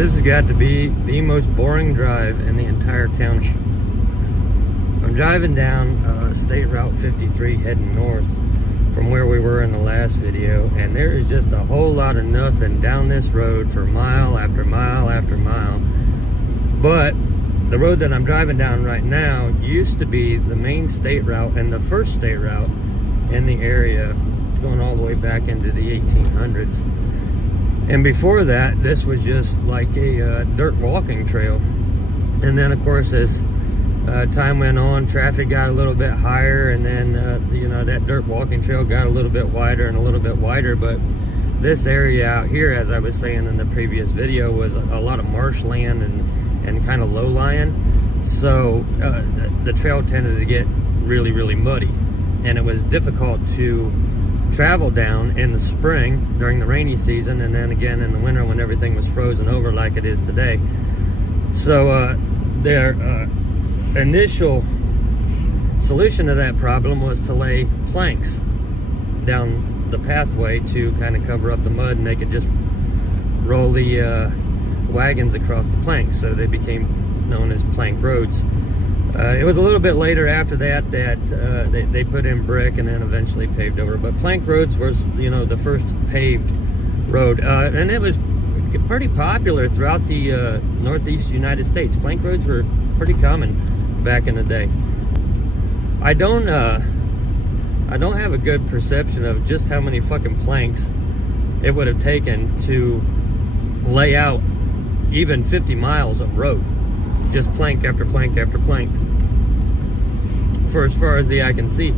This has got to be the most boring drive in the entire county. I'm driving down State Route 53 heading north from where we were in the last video, and there is just a whole lot of nothing down this road for mile after mile after mile. But the road that I'm driving down right now used to be the main state route and the first state route in the area, going all the way back into the 1800s. And before that, this was just like a dirt walking trail. And then, of course, as time went on, traffic got a little bit higher, and then, you know, that dirt walking trail got a little bit wider and a little bit wider. But this area out here, as I was saying in the previous video, was a lot of marshland and kind of low-lying. So the trail tended to get really, really muddy. And it was difficult to travel down in the spring during the rainy season, and then again in the winter when everything was frozen over like it is today. So their initial solution to that problem was to lay planks down the pathway to kind of cover up the mud, and they could just roll the wagons across the planks, so they became known as plank roads. It was a little bit later after that they put in brick and then eventually paved over. But plank roads was, you know, the first paved road, and it was pretty popular throughout the northeast United States. Plank roads were pretty common back in the day. I don't have a good perception of just how many fucking planks it would have taken to lay out even 50 miles of road. Just plank after plank after plank, for as far as the eye can see.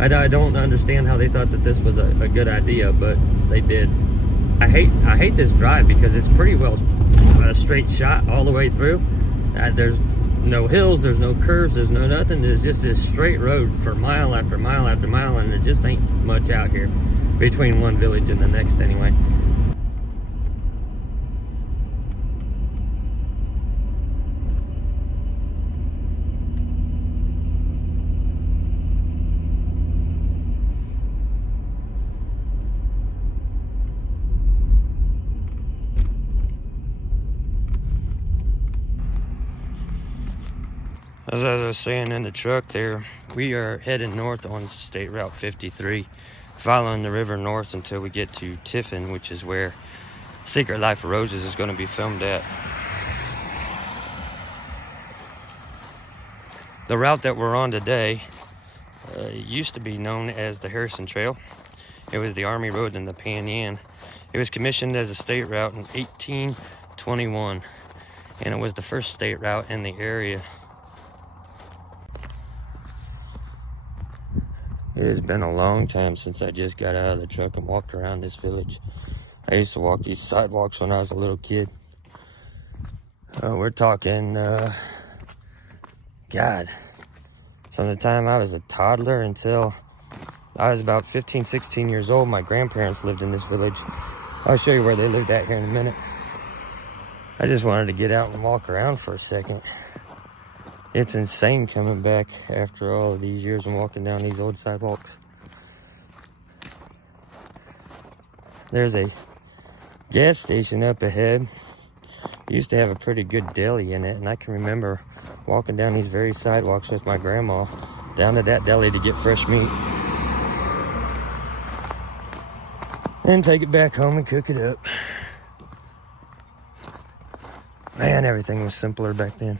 I don't understand how they thought that this was a good idea, but they did. I hate this drive because it's pretty well a straight shot all the way through. There's no hills, there's no curves, there's no nothing. There's just this straight road for mile after mile after mile, and there just ain't much out here between one village and the next anyway. As I was saying in the truck there, we are heading north on State Route 53, following the river north until we get to Tiffin, which is where Secret Life of Roses is going to be filmed at. The route that we're on today used to be known as the Harrison Trail. It was the Army Road in the Pan Am. It was commissioned as a state route in 1821, and it was the first state route in the area. It has been a long time since I just got out of the truck and walked around this village. I used to walk these sidewalks when I was a little kid. We're talking, God, from the time I was a toddler until I was about 15, 16 years old. My grandparents lived in this village. I'll show you where they lived at here in a minute. I just wanted to get out and walk around for a second. It's insane coming back after all of these years and walking down these old sidewalks. There's a gas station up ahead. It used to have a pretty good deli in it, and I can remember walking down these very sidewalks with my grandma down to that deli to get fresh meat. Then take it back home and cook it up. Man, everything was simpler back then.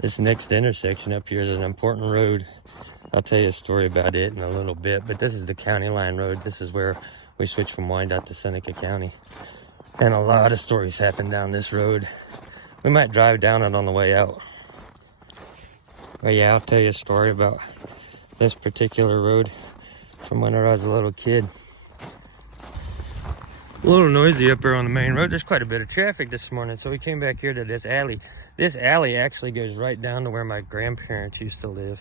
This next intersection up here is an important road. I'll tell you a story about it in a little bit, but this is the county line road. This is where we switch from Wyandotte to Seneca County. And a lot of stories happen down this road. We might drive down it on the way out. But yeah, I'll tell you a story about this particular road from when I was a little kid. A little noisy up here on the main road. There's quite a bit of traffic this morning, so we came back here to this alley. This alley actually goes right down to where my grandparents used to live.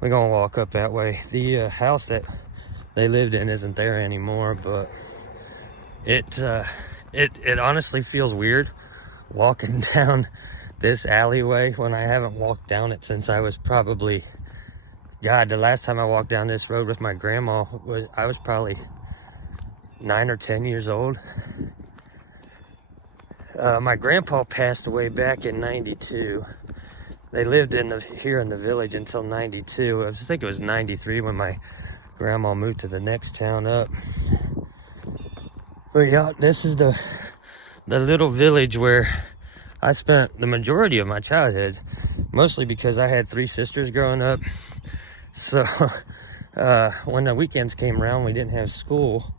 We're gonna walk up that way. The house that they lived in isn't there anymore, but it honestly feels weird walking down this alleyway when I haven't walked down it since I was probably, God, the last time I walked down this road with my grandma I was probably 9 or 10 years old. My grandpa passed away back in 92. They lived here in the village until 92. I think it was 93 when my grandma moved to the next town up. But yeah, this is the little village where I spent the majority of my childhood, mostly because I had 3 sisters growing up. So when the weekends came around, we didn't have school.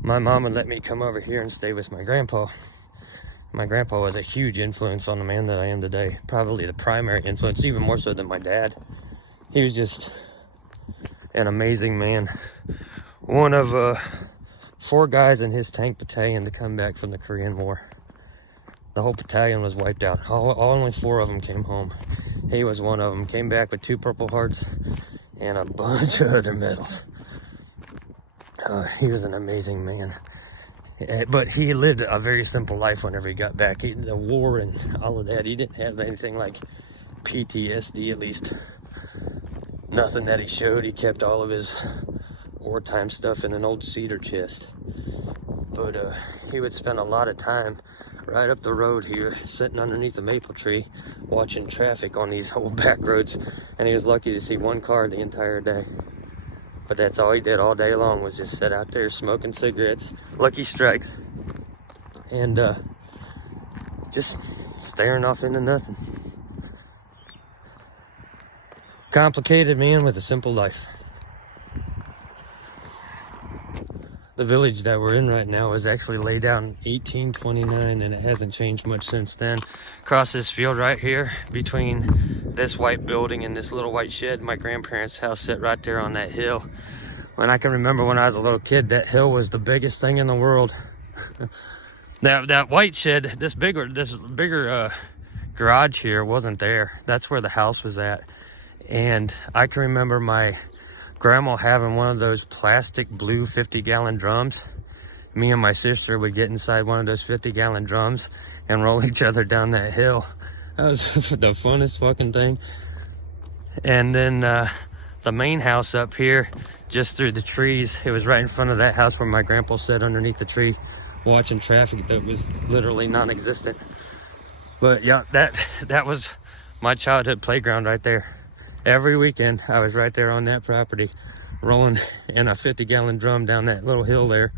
My mom would let me come over here and stay with my grandpa. My grandpa was a huge influence on the man that I am today. Probably the primary influence, even more so than my dad. He was just an amazing man. One of 4 guys in his tank battalion to come back from the Korean War. The whole battalion was wiped out. Only 4 of them came home. He was one of them. Came back with 2 Purple Hearts and a bunch of other medals. He was an amazing man. But he lived a very simple life whenever he got back. The war and all of that, he didn't have anything like PTSD, at least nothing that he showed. He kept all of his wartime stuff in an old cedar chest. But he would spend a lot of time right up the road here, sitting underneath a maple tree, watching traffic on these old back roads. And he was lucky to see 1 car the entire day. But that's all he did all day long, was just sit out there smoking cigarettes, Lucky Strikes, and just staring off into nothing. Complicated man with a simple life. The village that we're in right now was actually laid out in 1829, and it hasn't changed much since then. Across this field right here, between this white building and this little white shed, my grandparents' house sit right there on that hill. When I can remember when I was a little kid, that hill was the biggest thing in the world. that white shed, this bigger garage here wasn't there. That's where the house was at. And I can remember my grandma having one of those plastic blue 50-gallon drums. Me and my sister would get inside one of those 50-gallon drums and roll each other down that hill. That was the funnest fucking thing. And then the main house up here, just through the trees, it was right in front of that house where my grandpa sat underneath the tree watching traffic that was literally non-existent. But yeah, that was my childhood playground right there. Every weekend, I was right there on that property, rolling in a 50-gallon drum down that little hill there.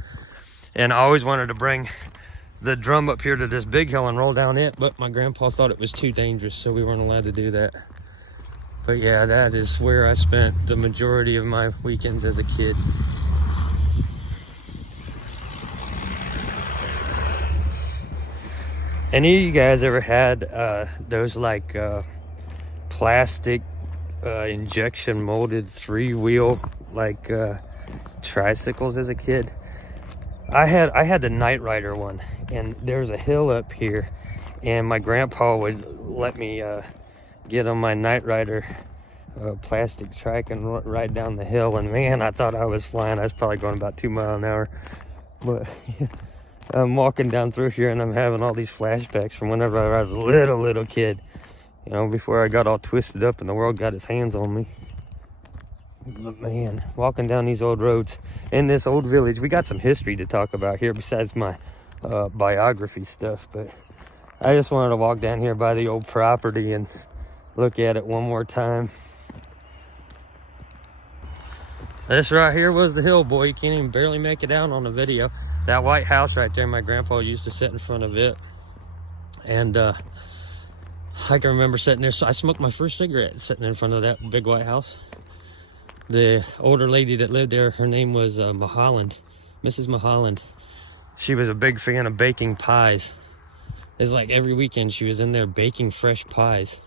And I always wanted to bring the drum up here to this big hill and roll down it, but my grandpa thought it was too dangerous, so we weren't allowed to do that. But yeah, that is where I spent the majority of my weekends as a kid. Any of you guys ever had those like plastic injection molded 3-wheel like tricycles as a kid? I had the Night Rider one, and there's a hill up here, and my grandpa would let me get on my Night Rider plastic trike and ride down the hill. And man, I thought I was flying. I was probably going about 2 miles an hour. But I'm walking down through here and I'm having all these flashbacks from whenever I was a little kid. You know, before I got all twisted up and the world got its hands on me. But man, walking down these old roads in this old village, we got some history to talk about here besides my biography stuff. But I just wanted to walk down here by the old property and look at it one more time. This right here was the hill, boy. You can't even barely make it out on the video. That white house right there, my grandpa used to sit in front of it. And I can remember sitting there. So I smoked my first cigarette sitting in front of that big white house. The older lady that lived there, her name was Mulholland, Mrs. Mulholland. She was a big fan of baking pies. It's like every weekend she was in there baking fresh pies.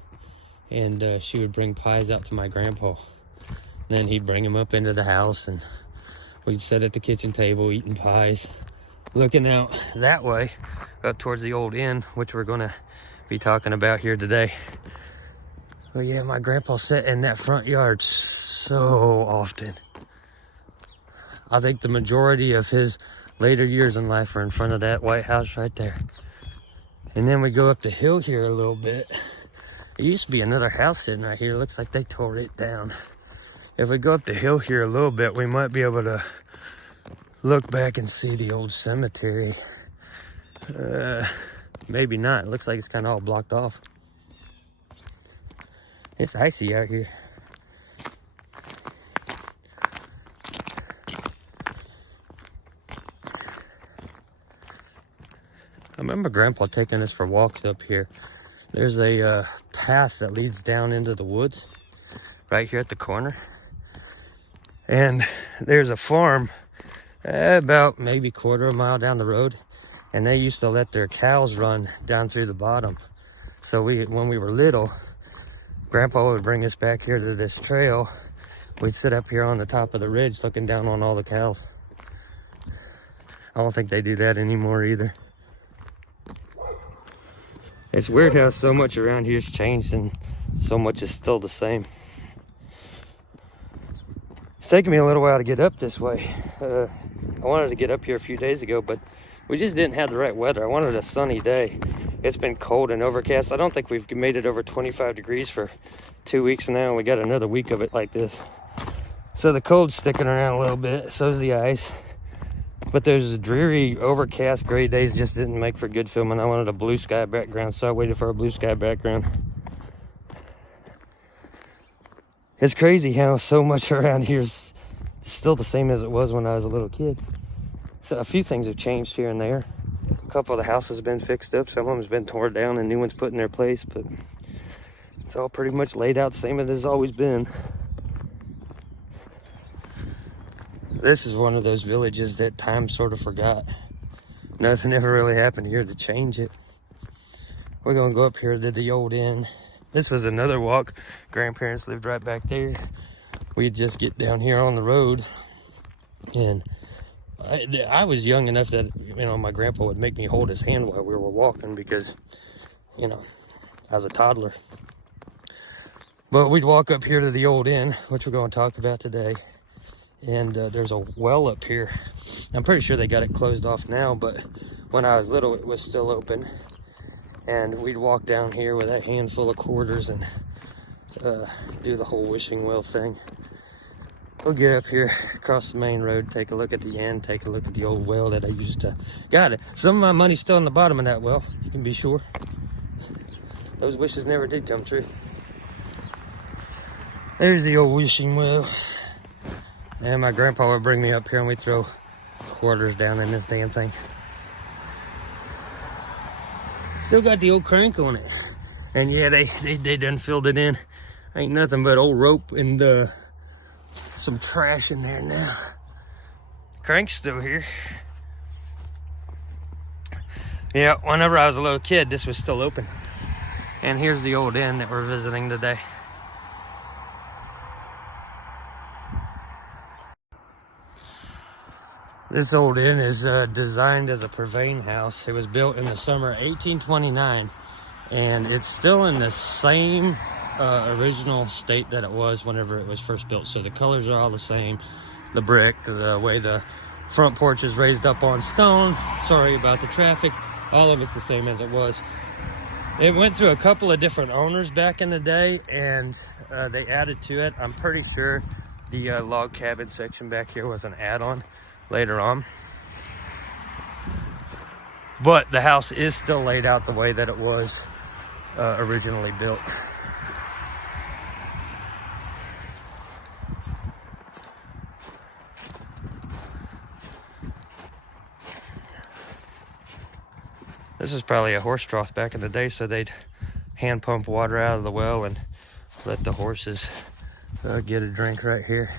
And she would bring pies out to my grandpa. And then he'd bring them up into the house and we'd sit at the kitchen table eating pies, looking out that way up towards the old inn, which we're gonna be talking about here today. But yeah, my grandpa sat in that front yard so often. I think the majority of his later years in life were in front of that white house right there. And then we go up the hill here a little bit. There used to be another house sitting right here. It looks like they tore it down. If we go up the hill here a little bit, we might be able to look back and see the old cemetery. Maybe not. It looks like it's kind of all blocked off. It's icy out here. I remember Grandpa taking us for walks up here. There's a path that leads down into the woods right here at the corner. And there's a farm about maybe quarter of a mile down the road. And they used to let their cows run down through the bottom. So when we were little, Grandpa would bring us back here to this trail. We'd sit up here on the top of the ridge looking down on all the cows. I don't think they do that anymore either. It's weird how so much around here's changed and so much is still the same. It's taken me a little while to get up this way. I wanted to get up here a few days ago, but we just didn't have the right weather. I wanted a sunny day. It's been cold and overcast. I don't think we've made it over 25 degrees for 2 weeks now, and we got another week of it like this. So the cold's sticking around a little bit, so's the ice. But those dreary, overcast, gray days just didn't make for good filming. I wanted a blue sky background, so I waited for a blue sky background. It's crazy how so much around here is still the same as it was when I was a little kid. So a few things have changed here and there. A couple of the houses have been fixed up. Some of them's been torn down and new ones put in their place. But it's all pretty much laid out the same as it's always been. This is one of those villages that time sort of forgot. Nothing ever really happened here to change it. We're gonna go up here to the old inn. This was another walk. Grandparents lived right back there. We'd just get down here on the road. And I was young enough that, you know, my grandpa would make me hold his hand while we were walking because, you know, I was a toddler. But we'd walk up here to the old inn, which we're going to talk about today. And there's a well up here. I'm pretty sure they got it closed off now, but when I was little, it was still open. And we'd walk down here with a handful of quarters and do the whole wishing well thing. We'll get up here across the main road, take a look at the inn, take a look at the old well that I used to. Got it. Some of my money's still in the bottom of that well, you can be sure. Those wishes never did come true. There's the old wishing well. And my grandpa would bring me up here and we'd throw quarters down in this damn thing. Still got the old crank on it. And yeah, they done filled it in. Ain't nothing but old rope and some trash in there now. Crank's still here. Yeah, whenever I was a little kid, this was still open. And here's the old inn that we're visiting today. This old inn is designed as a purveying house. It was built in the summer of 1829, and it's still in the same original state that it was whenever it was first built. So the colors are all the same. The brick, the way the front porch is raised up on stone. Sorry about the traffic. All of it's the same as it was. It went through a couple of different owners back in the day, and they added to it. I'm pretty sure the log cabin section back here was an add-on later on. But the house is still laid out the way that it was originally built. This was probably a horse trough back in the day, so they'd hand pump water out of the well and let the horses get a drink right here.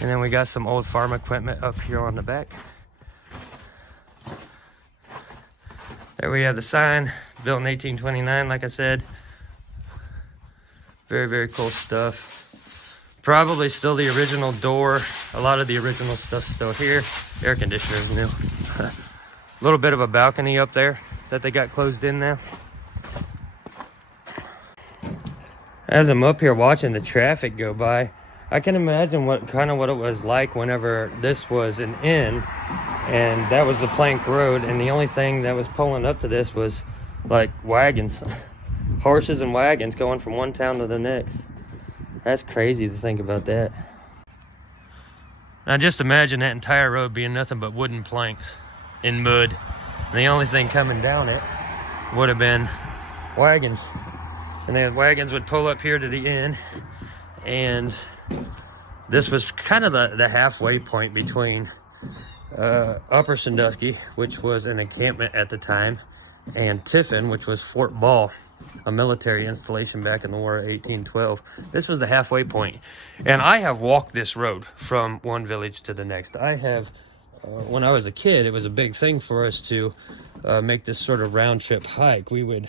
And then we got some old farm equipment up here on the back. There we have the sign, built in 1829, like I said. Very, very cool stuff. Probably still the original door. A lot of the original stuff's still here. Air conditioner is new. A little bit of a balcony up there that they got closed in now. As I'm up here watching the traffic go by, I can imagine what it was like whenever this was an inn and that was the plank road, and the only thing that was pulling up to this was like wagons, horses and wagons going from one town to the next. That's crazy to think about that. Now just imagine that entire road being nothing but wooden planks in mud. And the only thing coming down it would have been wagons. And then wagons would pull up here to the end. And this was kind of the halfway point between Upper Sandusky, which was an encampment at the time, and Tiffin, which was Fort Ball, a military installation back in the War of 1812. This was the halfway point. And I have walked this road from one village to the next. I have, when I was a kid, it was a big thing for us to make this sort of round trip hike. We would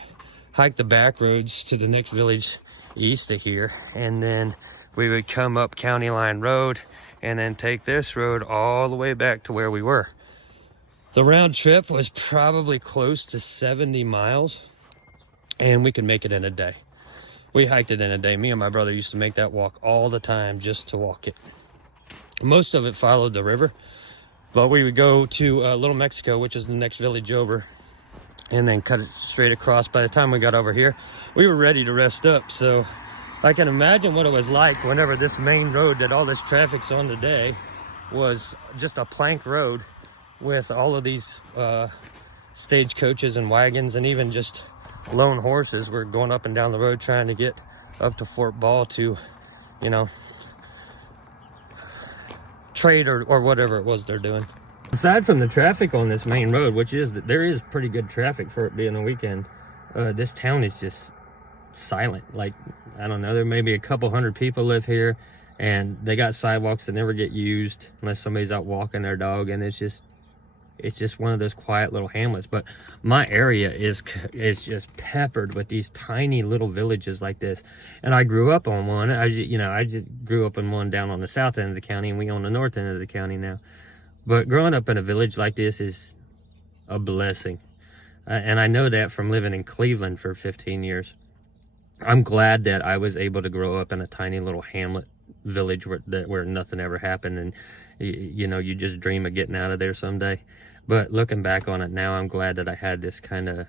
hike the back roads to the next village east of here, and then we would come up County Line Road and then take this road all the way back to where we were. The round trip was probably close to 70 miles, and we could make it in a day. We hiked it in a day. Me and my brother used to make that walk all the time just to walk it. Most of it followed the river, but we would go to Little Mexico, which is the next village over, and then cut it straight across. By the time we got over here, we were ready to rest up. So I can imagine what it was like whenever this main road that all this traffic's on today was just a plank road with all of these stagecoaches and wagons, and even just lone horses were going up and down the road trying to get up to Fort Ball to, you know, trade or whatever it was they're doing. Aside from the traffic on this main road, which is that there is pretty good traffic for it being the weekend, this town is just silent. Like, I don't know, there may be a couple hundred people live here, and they got sidewalks that never get used unless somebody's out walking their dog, and it's just one of those quiet little hamlets. But my area is just peppered with these tiny little villages like this. And I grew up on one. I just grew up in one down on the south end of the county, and we own the north end of the county now. But growing up in a village like this is a blessing. And I know that from living in Cleveland for 15 years. I'm glad that I was able to grow up in a tiny little hamlet village where nothing ever happened, and you know, you just dream of getting out of there someday. But looking back on it now, I'm glad that I had this kind of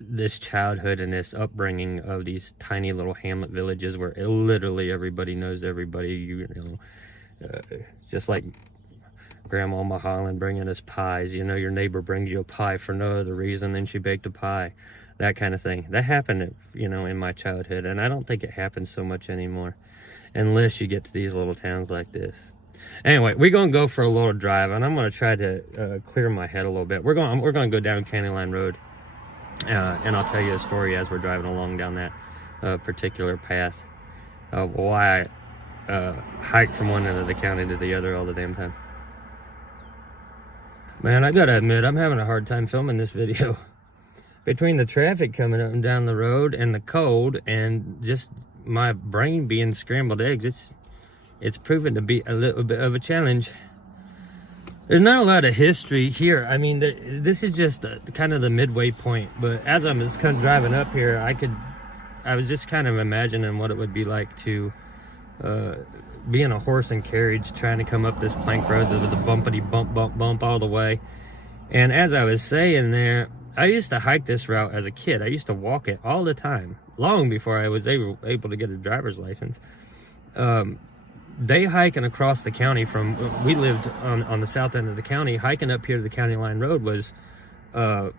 this childhood and this upbringing of these tiny little hamlet villages where literally everybody knows everybody. You know, just like Grandma Mahalan bringing us pies. You know, your neighbor brings you a pie for no other reason than she baked a pie. That kind of thing. That happened, you know, in my childhood, and I don't think it happens so much anymore unless you get to these little towns like this. Anyway, we're gonna go for a little drive, and I'm gonna try to clear my head a little bit. We're gonna go down County Line Road, and I'll tell you a story as we're driving along down that particular path. Why I hike from one end of the county to the other all the damn time. Man, I gotta admit, I'm having a hard time filming this video. Between the traffic coming up and down the road and the cold and just my brain being scrambled eggs, it's proven to be a little bit of a challenge. There's not a lot of history here. I mean, this is just kind of the midway point. But as I'm just kind of driving up here, I was just kind of imagining what it would be like to be in a horse and carriage trying to come up this plank road with the bumpity bump all the way. And as I was saying there, I used to hike this route as a kid. I used to walk it all the time, long before I was able to get a driver's license. Day hiking across the county from, we lived on the south end of the county. Hiking up here to the County Line Road was, that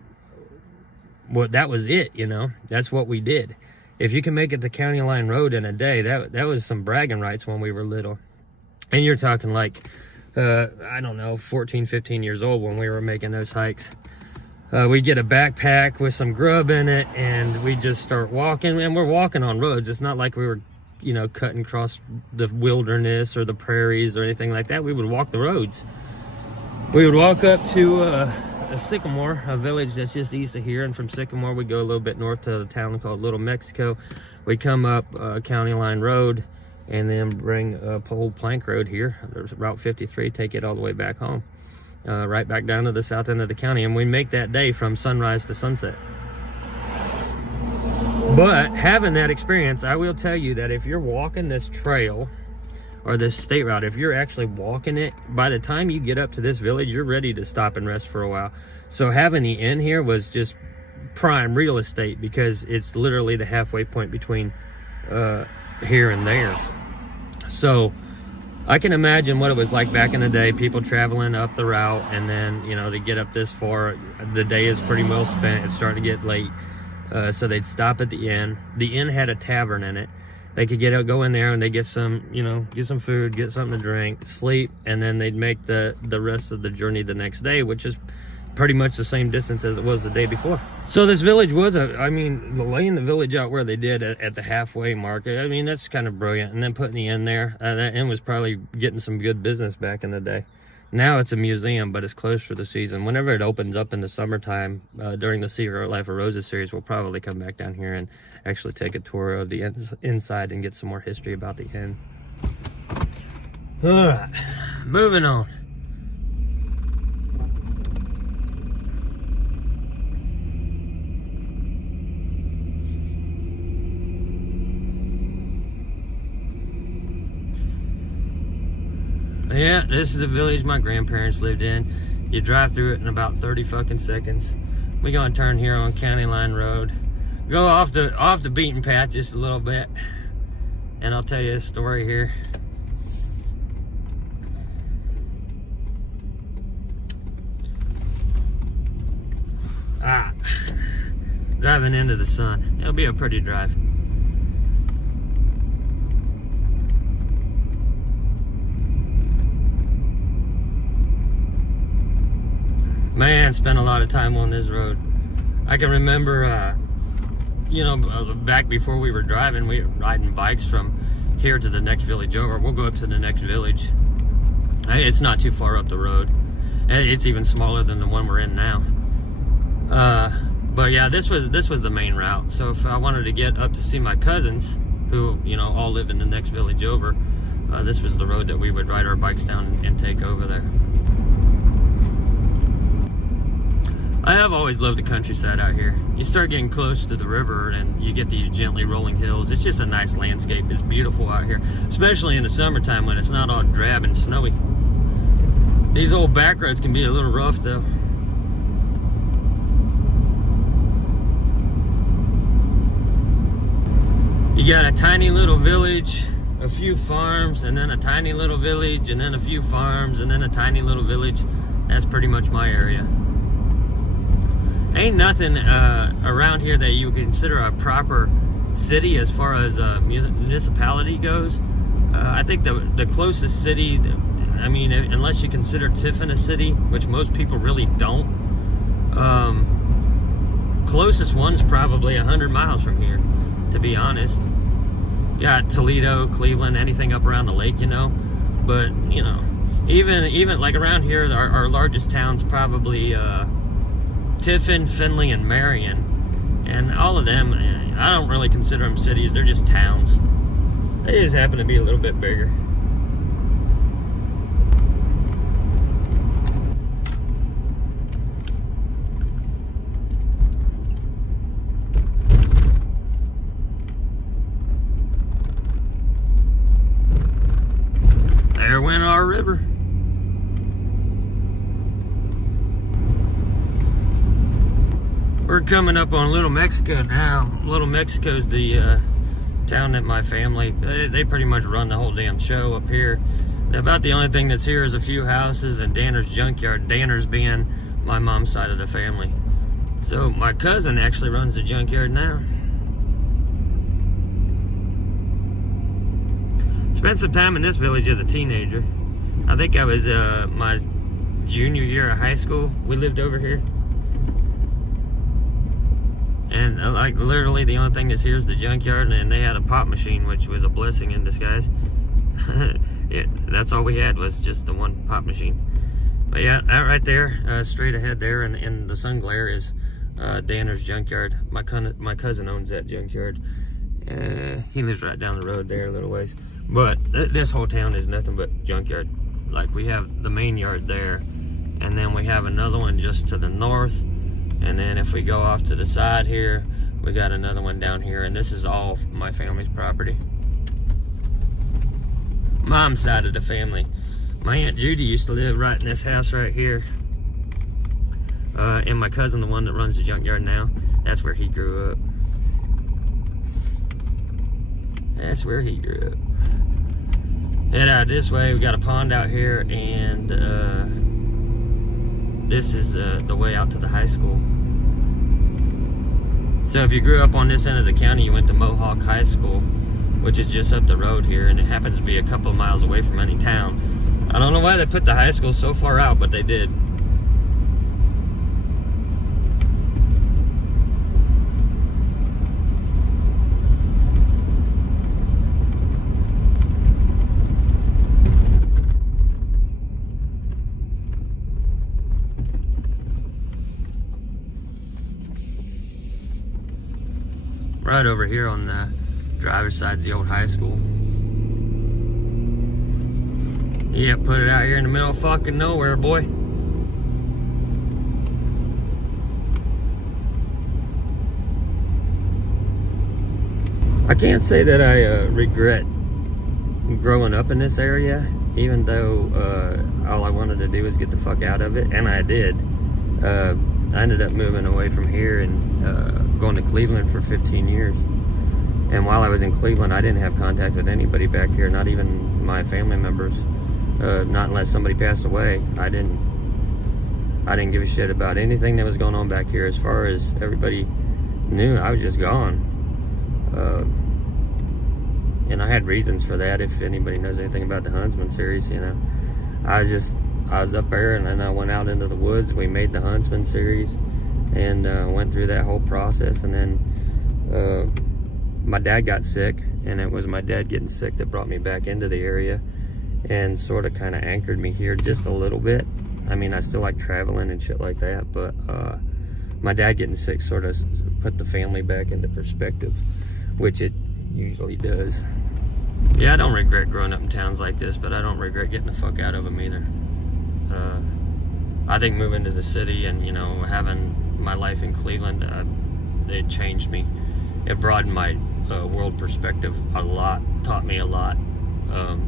was it, you know. That's what we did. If you can make it to County Line Road in a day, that was some bragging rights when we were little. And you're talking like, I don't know, 14, 15 years old when we were making those hikes. We'd get a backpack with some grub in it, and we'd just start walking. And we're walking on roads. It's not like we were, you know, cutting across the wilderness or the prairies or anything like that. We would walk the roads. We would walk up to a Sycamore, a village that's just east of here, and from Sycamore we go a little bit north to a town called Little Mexico. We come up County Line Road and then bring a old plank road here. There's Route 53, take it all the way back home, right back down to the south end of the county, and we make that day from sunrise to sunset. But having that experience, I will tell you that if you're walking this trail or this state route, if you're actually walking it, by the time you get up to this village, you're ready to stop and rest for a while. So having the inn here was just prime real estate, because it's literally the halfway point between here and there. So I can imagine what it was like back in the day, people traveling up the route, and then, you know, they get up this far, the day is pretty well spent, it's starting to get late, so they'd stop at the inn. The inn had a tavern in it. They could go in there and they get some, you know, get some food, get something to drink, sleep, and then they'd make the rest of the journey the next day, which is pretty much the same distance as it was the day before. So this village was laying the village out where they did at the halfway mark, I mean, that's kind of brilliant. And then putting the inn there, that inn was probably getting some good business back in the day. Now it's a museum, but it's closed for the season. Whenever it opens up in the summertime, during the Secret Life of Roses series, we'll probably come back down here and actually take a tour of the inside and get some more history about the inn. All right, moving on. Yeah, this is the village my grandparents lived in. You drive through it in about 30 fucking seconds. We're gonna turn here on County Line Road. Go off the beaten path just a little bit. And I'll tell you a story here. Driving into the sun. It'll be a pretty drive. Man, spent a lot of time on this road. I can remember, you know, back before we were driving, we were riding bikes from here to the next village over. We'll go up to the next village. It's not too far up the road. And it's even smaller than the one we're in now. But yeah, this was the main route. So if I wanted to get up to see my cousins, who, you know, all live in the next village over, this was the road that we would ride our bikes down and take over there. I have always loved the countryside out here. You start getting close to the river and you get these gently rolling hills. It's just a nice landscape. It's beautiful out here, especially in the summertime when it's not all drab and snowy. These old back roads can be a little rough though. You got a tiny little village, a few farms, and then a tiny little village, and then a few farms, and then a tiny little village. That's pretty much my area. Ain't nothing around here that you consider a proper city as far as municipality goes. I think the closest city, I mean, unless you consider Tiffin a city, which most people really don't, closest one's probably 100 miles from here, to be honest. Yeah, Toledo, Cleveland, anything up around the lake, you know. But, you know, even like around here, our largest town's probably Tiffin, Findlay, and Marion, and all of them, I don't really consider them cities. They're just towns. They just happen to be a little bit bigger. There went our river. We're coming up on Little Mexico now. Little Mexico's the town that my family, they pretty much run the whole damn show up here. About the only thing that's here is a few houses and Danner's junkyard. Danner's being my mom's side of the family. So my cousin actually runs the junkyard now. Spent some time in this village as a teenager. I think I was my junior year of high school. We lived over here. And like literally the only thing that's here is the junkyard, and they had a pop machine, which was a blessing in disguise. That's all we had was just the one pop machine. But yeah, that right there, straight ahead there in the sun glare is Danner's junkyard. My cousin owns that junkyard. He lives right down the road there a little ways. But this whole town is nothing but junkyard. Like we have the main yard there, and then we have another one just to the north. And then if we go off to the side here, we got another one down here, and this is all my family's property. Mom's side of the family. My Aunt Judy used to live right in this house right here. And my cousin, the one that runs the junkyard now, that's where he grew up. That's where he grew up. Head out this way. We got a pond out here, and this is the way out to the high school. So if you grew up on this end of the county, you went to Mohawk High School, which is just up the road here, and it happens to be a couple of miles away from any town. I don't know why they put the high school so far out, but they did. Right over here on the driver's side's the old high school. Yeah, put it out here in the middle of fucking nowhere, boy. I can't say that I regret growing up in this area, even though all I wanted to do was get the fuck out of it, and I did. I ended up moving away from here and going to Cleveland for 15 years. And while I was in Cleveland, I didn't have contact with anybody back here, not even my family members. Not unless somebody passed away. I didn't give a shit about anything that was going on back here. As far as everybody knew, I was just gone. And I had reasons for that. If anybody knows anything about the Huntsman series, you know, I was up there, and then I went out into the woods. We made the Huntsman series, and went through that whole process. And then my dad got sick, and it was my dad getting sick that brought me back into the area, and sort of kind of anchored me here just a little bit. I mean, I still like traveling and shit like that, but my dad getting sick sort of put the family back into perspective, which it usually does. Yeah, I don't regret growing up in towns like this, but I don't regret getting the fuck out of them either. I think moving to the city and, you know, having my life in Cleveland, it changed me. It broadened my world perspective a lot, taught me a lot. Of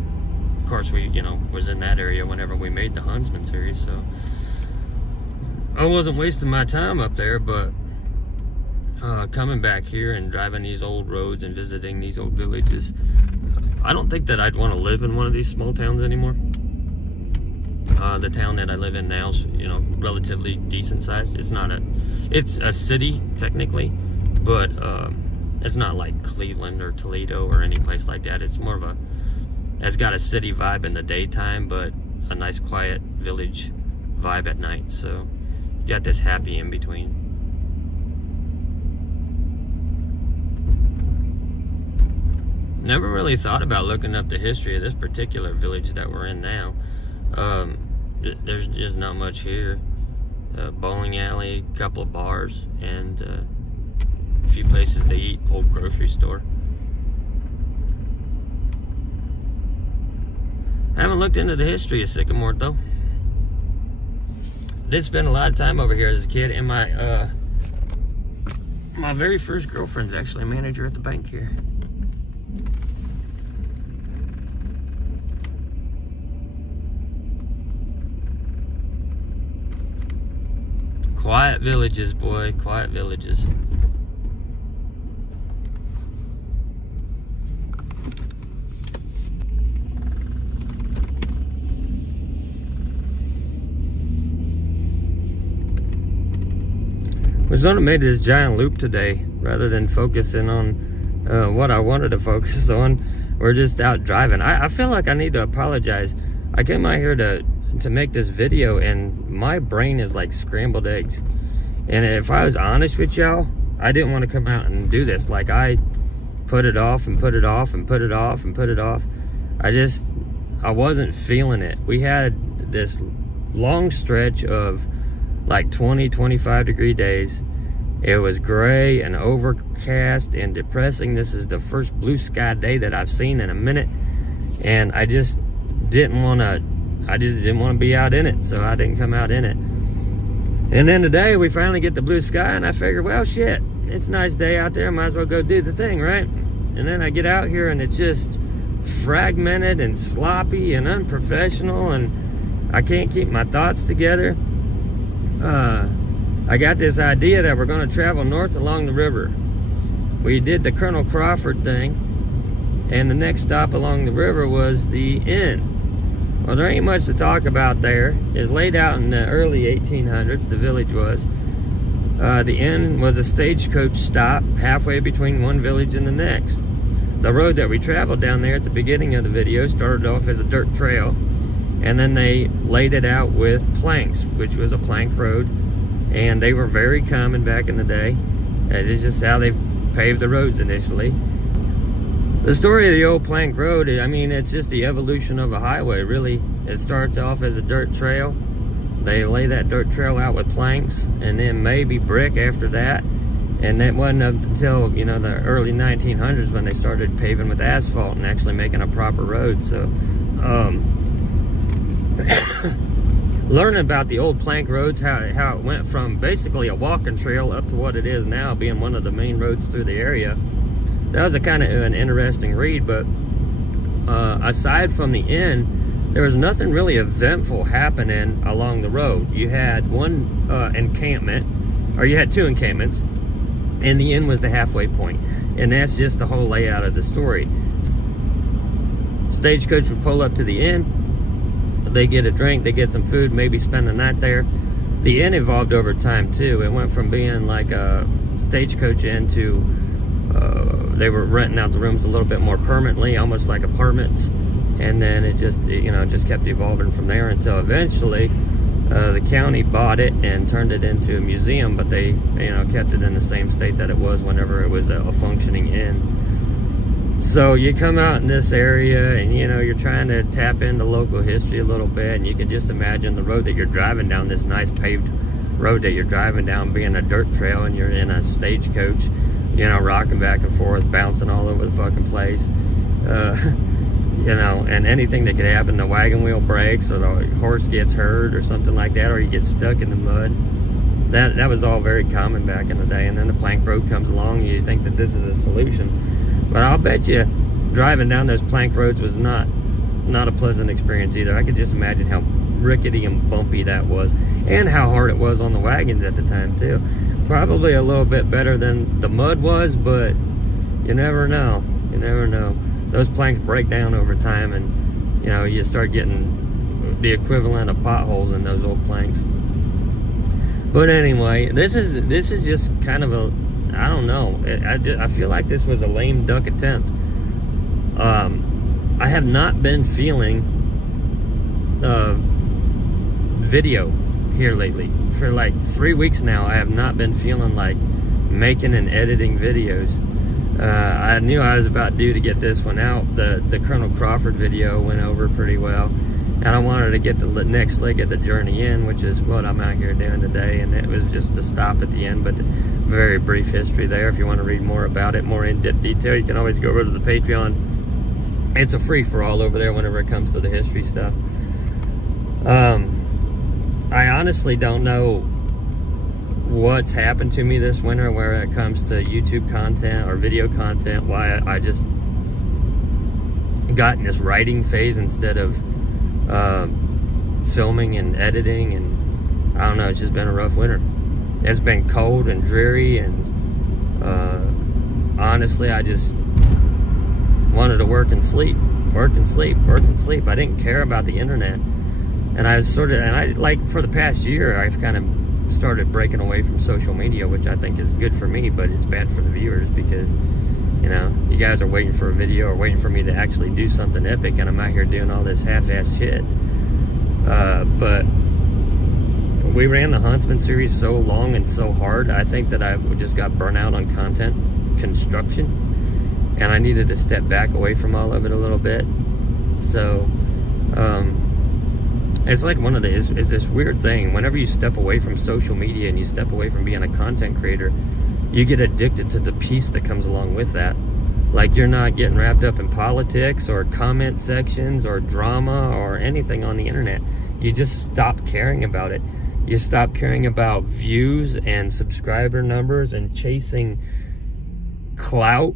course, we, you know, was in that area whenever we made the Huntsman series, so I wasn't wasting my time up there. But coming back here and driving these old roads and visiting these old villages, I don't think that I'd want to live in one of these small towns anymore. The town that I live in now is, you know, relatively decent sized. It's a city technically, but it's not like Cleveland or Toledo or any place like that. It's more of it's got a city vibe in the daytime, but a nice quiet village vibe at night. So you got this happy in between. Never really thought about looking up the history of this particular village that we're in now. There's just not much here. Bowling alley, couple of bars, and a few places to eat, old grocery store. I haven't looked into the history of Sycamore though. Did spend a lot of time over here as a kid, and my very first girlfriend's actually a manager at the bank here. Quiet villages, boy, quiet villages. Was gonna make this giant loop today rather than focusing on what I wanted to focus on. We're just out driving. I feel like I need to apologize. I came out here to make this video, and my brain is like scrambled eggs. And if I was honest with y'all, I didn't want to come out and do this. Like, I put it off and put it off and put it off and put it off. I wasn't feeling it. We had this long stretch of like 20-25 degree days. It was gray and overcast and depressing. This is the first blue sky day that I've seen in a minute, and I just didn't want to be out in it, so I didn't come out in it. And then today we finally get the blue sky, and I figured, well, shit, it's a nice day out there, might as well go do the thing, right? And then I get out here and it's just fragmented and sloppy and unprofessional, and I can't keep my thoughts together. I got this idea that we're going to travel north along the river. We did the Colonel Crawford thing, And the next stop along the river was the inn. Well, there ain't much to talk about there. It's laid out in the early 1800s, the village was. The inn was a stagecoach stop halfway between one village and the next. The road that we traveled down there at the beginning of the video started off as a dirt trail, and then they laid it out with planks, which was a plank road, and they were very common back in the day. It's just how they paved the roads initially. The story of the old plank road, I mean, it's just the evolution of a highway, really. It starts off as a dirt trail. They lay that dirt trail out with planks, and then maybe brick after that. And that wasn't up until, you know, the early 1900s when they started paving with asphalt and actually making a proper road. So, learning about the old plank roads, how it went from basically a walking trail up to what it is now, being one of the main roads through the area. That was a kind of an interesting read, but aside from the inn, there was nothing really eventful happening along the road. You had one encampment, or you had two encampments, and the inn was the halfway point. And that's just the whole layout of the story. Stagecoach would pull up to the inn, they get a drink, they get some food, maybe spend the night there. The inn evolved over time too. It went from being like a stagecoach inn to they were renting out the rooms a little bit more permanently, almost like apartments. And then it just, you know, just kept evolving from there until eventually the county bought it and turned it into a museum, but they, you know, kept it in the same state that it was whenever it was a functioning inn. So you come out in this area and, you know, you're trying to tap into local history a little bit, and you can just imagine the road that you're driving down, this nice paved road that you're driving down, being a dirt trail, and you're in a stagecoach, you know, rocking back and forth, bouncing all over the fucking place. You know, and anything that could happen, the wagon wheel breaks, or the horse gets hurt or something like that, or you get stuck in the mud. That was all very common back in the day. And then the plank road comes along, and you think that this is a solution. But I'll bet you driving down those plank roads was not a pleasant experience either. I could just imagine how rickety and bumpy that was, and how hard it was on the wagons at the time too. Probably a little bit better than the mud was, but you never know. You never know. Those planks break down over time, and, you know, you start getting the equivalent of potholes in those old planks. But anyway, this is just kind of a, I don't know, I feel like this was a lame duck attempt. I have not been feeling video here lately. For like 3 weeks now, I have not been feeling like making and editing videos. I knew I was about due to get this one out. The Colonel Crawford video went over pretty well, and I wanted to get the next leg of the journey in, which is what I'm out here doing today. And it was just a stop at the end, but very brief history there. If you want to read more about it, more in-depth detail, you can always go over to the Patreon. It's a free-for-all over there whenever it comes to the history stuff. I honestly don't know what's happened to me this winter where it comes to YouTube content or video content, why I just got in this writing phase instead of filming and editing, and I don't know, it's just been a rough winter. It's been cold and dreary, and honestly, I just wanted to work and sleep. I didn't care about the internet, and I like for the past year, I've kind of started breaking away from social media, which I think is good for me, but it's bad for the viewers because, you know, you guys are waiting for a video or waiting for me to actually do something epic, and I'm out here doing all this half-ass shit. But we ran the Huntsman series so long and so hard, I think that I just got burnt out on content construction, and I needed to step back away from all of it a little bit. So it's like it's this weird thing. Whenever you step away from social media and you step away from being a content creator, you get addicted to the peace that comes along with that. Like, you're not getting wrapped up in politics or comment sections or drama or anything on the internet. You just stop caring about it. You stop caring about views and subscriber numbers and chasing clout.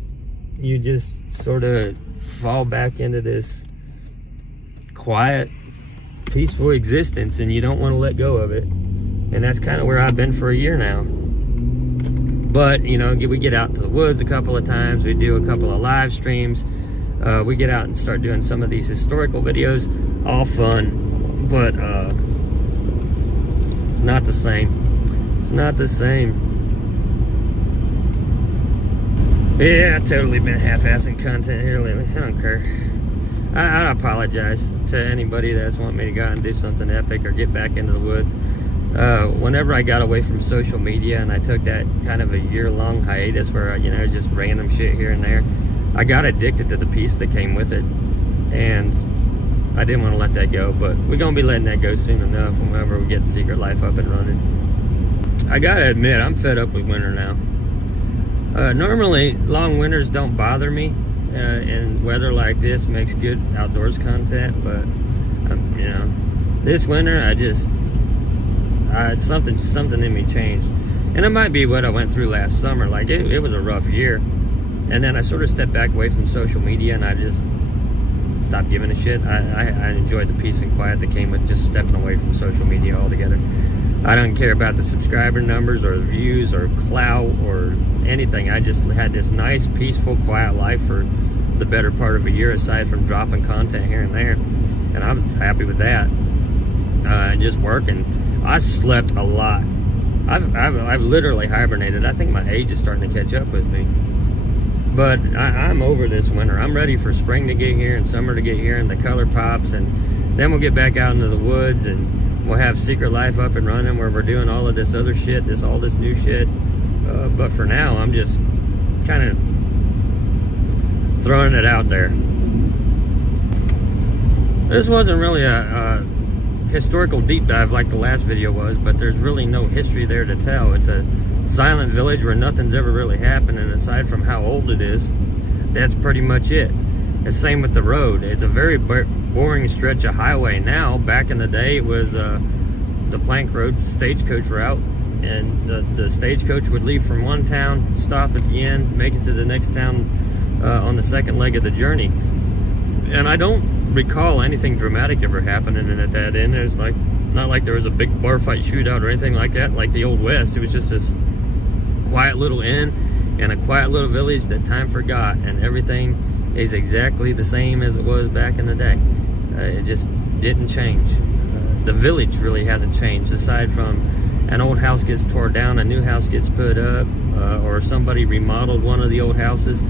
You just sort of fall back into this quiet, peaceful existence, and you don't want to let go of it. And that's kind of where I've been for a year now. But, you know, we get out to the woods a couple of times, we do a couple of live streams, we get out and start doing some of these historical videos. All fun, but it's not the same. It's not the same. Yeah, I've totally been half-assing content here lately. I don't care. I apologize to anybody that's wanting me to go out and do something epic or get back into the woods. Whenever I got away from social media and I took that kind of a year-long hiatus where, you know, just random shit here and there, I got addicted to the peace that came with it. And I didn't want to let that go, but we're going to be letting that go soon enough whenever we get Secret Life up and running. I got to admit, I'm fed up with winter now. Normally, long winters don't bother me, and weather like this makes good outdoors content, but, you know, this winter, something in me changed. And it might be what I went through last summer. Like, it was a rough year. And then I sort of stepped back away from social media, and I just stopped giving a shit. I enjoyed the peace and quiet that came with just stepping away from social media altogether. I don't care about the subscriber numbers or the views or clout or anything. I just had this nice, peaceful, quiet life for the better part of a year, aside from dropping content here and there. And I'm happy with that. And just working. I slept a lot. I've literally hibernated. I think my age is starting to catch up with me. But I'm over this winter. I'm ready for spring to get here and summer to get here and the color pops, and then we'll get back out into the woods and we'll have Secret Life up and running where we're doing all of this other shit, all this new shit. But for now, I'm just kind of throwing it out there. This wasn't really a historical deep dive like the last video was, but there's really no history there to tell. It's a silent village where nothing's ever really happened, and aside from how old it is, that's pretty much it. It's same with the road. It's a very boring stretch of highway now. Back in the day, it was the plank road, stagecoach route, and the stagecoach would leave from one town, stop at the end, make it to the next town on the second leg of the journey. And I don't recall anything dramatic ever happening at that end. There's like, not like there was a big bar fight shootout or anything like that, like the old West. It was just this quiet little inn and a quiet little village that time forgot, and everything is exactly the same as it was back in the day. It just didn't change. The village really hasn't changed, aside from an old house gets torn down, a new house gets put up, or somebody remodeled one of the old houses,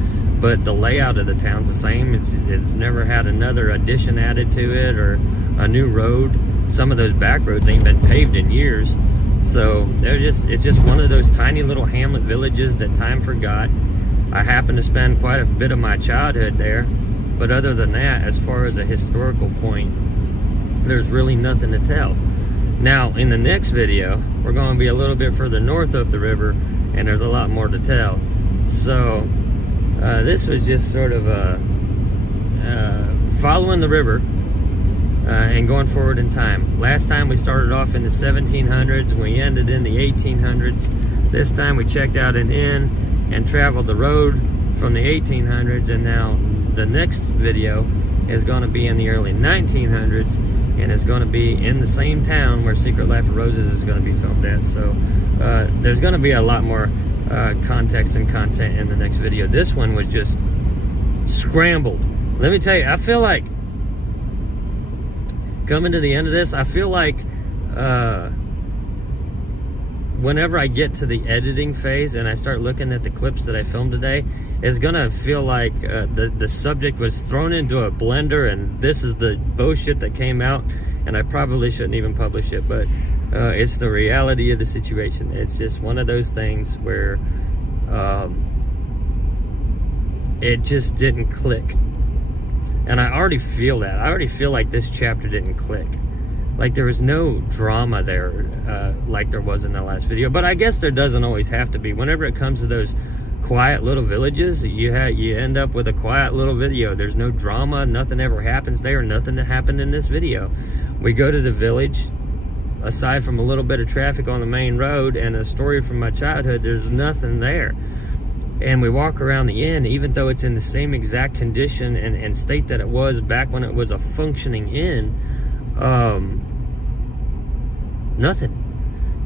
but the layout of the town's the same. It's never had another addition added to it or a new road. Some of those back roads ain't been paved in years. So it's just one of those tiny little hamlet villages that time forgot. I happened to spend quite a bit of my childhood there, but other than that, as far as a historical point, there's really nothing to tell. Now, in the next video, we're going to be a little bit further north up the river, and there's a lot more to tell. So this was just sort of following the river and going forward in time. Last time we started off in the 1700s, and we ended in the 1800s. This time we checked out an inn and traveled the road from the 1800s, and now the next video is going to be in the early 1900s, and it's going to be in the same town where Secret Life of Roses is going to be filmed at. So there's going to be a lot more context and content in the next video. This one was just scrambled. Let me tell you, I feel like coming to the end of this, I feel like whenever I get to the editing phase and I start looking at the clips that I filmed today, it's gonna feel like the subject was thrown into a blender and this is the bullshit that came out, and I probably shouldn't even publish it, but it's the reality of the situation. It's just one of those things where it just didn't click. And I already feel that. I already feel like this chapter didn't click. Like there was no drama there like there was in the last video. But I guess there doesn't always have to be. Whenever it comes to those quiet little villages, you end up with a quiet little video. There's no drama. Nothing ever happens there. Nothing that happened in this video. We go to the village. Aside from a little bit of traffic on the main road and a story from my childhood, there's nothing there. And we walk around the inn, even though it's in the same exact condition and state that it was back when it was a functioning inn, nothing.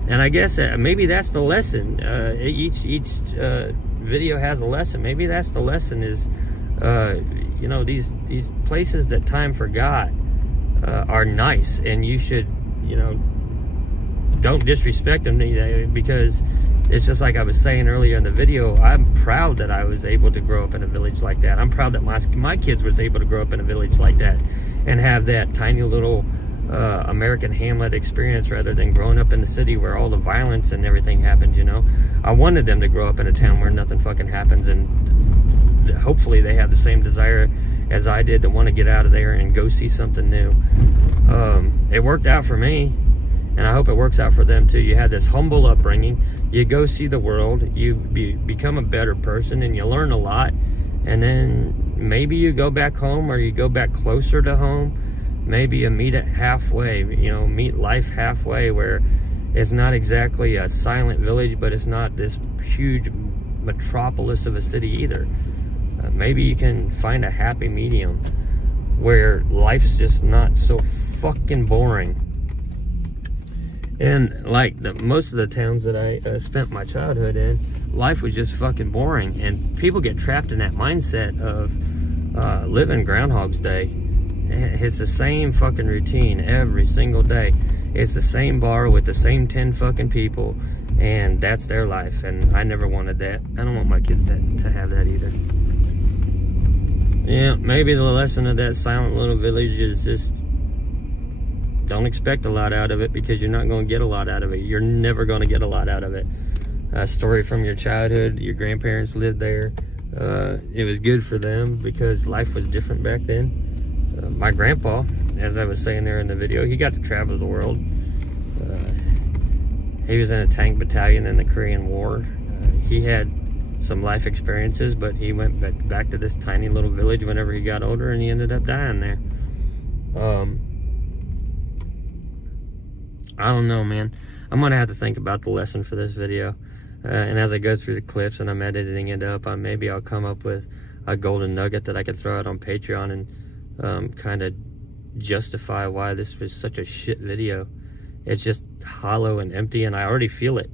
And I guess maybe that's the lesson. Each video has a lesson. Maybe that's the lesson is you know, these places that time forgot are nice, and you should, you know, don't disrespect them, because it's just like I was saying earlier in the video. I'm proud that I was able to grow up in a village like that. I'm proud that my kids was able to grow up in a village like that and have that tiny little American hamlet experience, rather than growing up in the city where all the violence and everything happens, you know. I wanted them to grow up in a town where nothing fucking happens, and hopefully they have the same desire as I did to want to get out of there and go see something new. It worked out for me, and I hope it works out for them too. You had this humble upbringing, you go see the world, you become a better person, and you learn a lot, and then maybe you go back home, or you go back closer to home. Maybe you meet it halfway, you know, meet life halfway, where it's not exactly a silent village, but it's not this huge metropolis of a city either. Maybe you can find a happy medium where life's just not so fucking boring. And like most of the towns that I spent my childhood in, life was just fucking boring, and people get trapped in that mindset of living Groundhog's Day. It's the same fucking routine every single day. It's the same bar with the same 10 fucking people, and that's their life. And I never wanted that. I don't want my kids to have that either. Yeah, maybe the lesson of that silent little village is just don't expect a lot out of it, because you're not going to get a lot out of it. You're never going to get a lot out of it. A story from your childhood, your grandparents lived there. It was good for them because life was different back then. My grandpa, as I was saying there in the video, he got to travel the world. He was in a tank battalion in the Korean War. He had some life experiences, but he went back to this tiny little village whenever he got older, and he ended up dying there. I don't know, man. I'm gonna have to think about the lesson for this video, and as I go through the clips and I'm editing it up, maybe I'll come up with a golden nugget that I could throw out on Patreon and kind of justify why this was such a shit video. It's just hollow and empty, and I already feel it.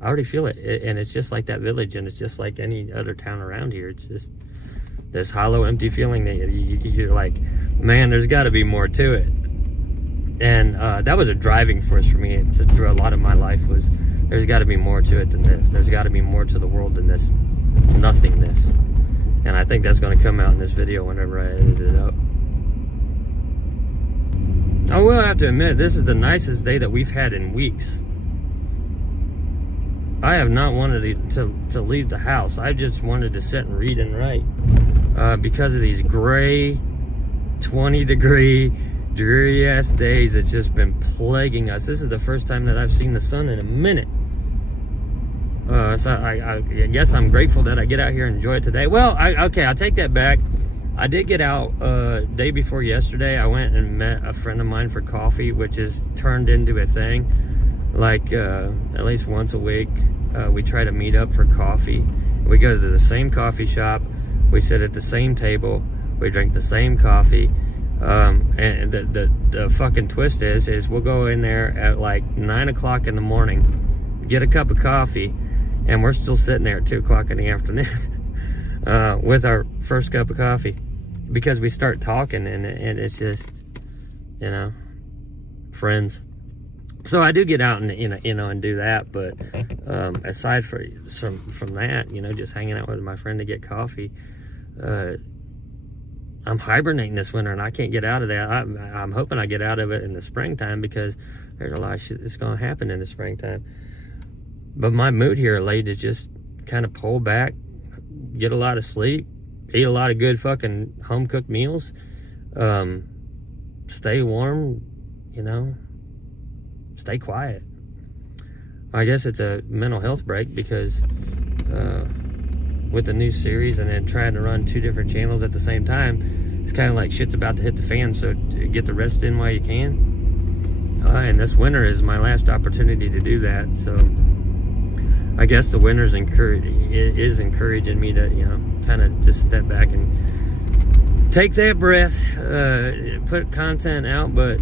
And it's just like that village, and it's just like any other town around here. It's just this hollow, empty feeling that you're like, man, there's got to be more to it. And that was a driving force for me through a lot of my life, was there's got to be more to it than this. There's got to be more to the world than this nothingness. And I think that's going to come out in this video whenever I edit it up. I will have to admit, this is the nicest day that we've had in weeks. I have not wanted to leave the house. I just wanted to sit and read and write. Because of these gray, 20-degree, dreary-ass days, it's just been plaguing us. This is the first time that I've seen the sun in a minute. So I guess I'm grateful that I get out here and enjoy it today. Well, okay, I'll take that back. I did get out day before yesterday. I went and met a friend of mine for coffee, which has turned into a thing. Like at least once a week, we try to meet up for coffee. We go to the same coffee shop. We sit at the same table. We drink the same coffee. And the fucking twist is we'll go in there at like 9 o'clock in the morning, get a cup of coffee, and we're still sitting there at 2 o'clock in the afternoon with our first cup of coffee, because we start talking, and it's just, you know, friends. So I do get out and and do that, but aside from that, you know, just hanging out with my friend to get coffee, I'm hibernating this winter, and I can't get out of that. I'm hoping I get out of it in the springtime, because there's a lot of shit that's going to happen in the springtime. But my mood here lately is just kind of pull back, get a lot of sleep, eat a lot of good fucking home-cooked meals, stay warm, you know, stay quiet. I guess it's a mental health break, because with the new series and then trying to run 2 different channels at the same time, it's kind of like shit's about to hit the fan, so get the rest in while you can. And this winter is my last opportunity to do that, so I guess the winter's is encouraging me to, you know, kind of just step back and take that breath, put content out. But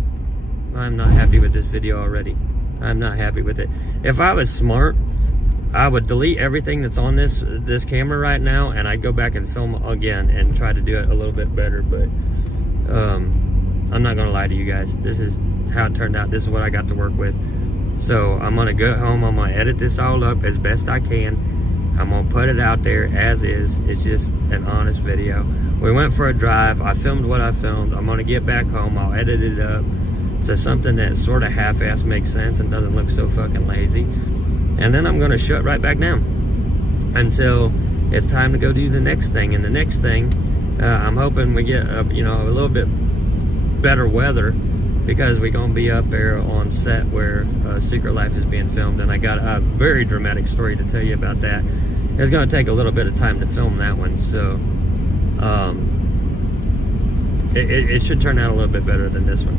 I'm not happy with this video already. I'm not happy with it. If I was smart, I would delete everything that's on this camera right now, and I'd go back and film again and try to do it a little bit better. But I'm not gonna lie to you guys. This is how it turned out. This is what I got to work with. So I'm gonna go home. I'm gonna edit this all up as best I can. I'm gonna put it out there as is. It's just an honest video. We went for a drive. I filmed what I filmed. I'm gonna get back home. I'll edit it up to something that sort of half-ass makes sense and doesn't look so fucking lazy. And then I'm gonna shut right back down until it's time to go do the next thing. And the next thing, I'm hoping we get a little bit better weather, because we're gonna be up there on set where Secret Life is being filmed, and I got a very dramatic story to tell you about that. It's gonna take a little bit of time to film that one, so it should turn out a little bit better than this one.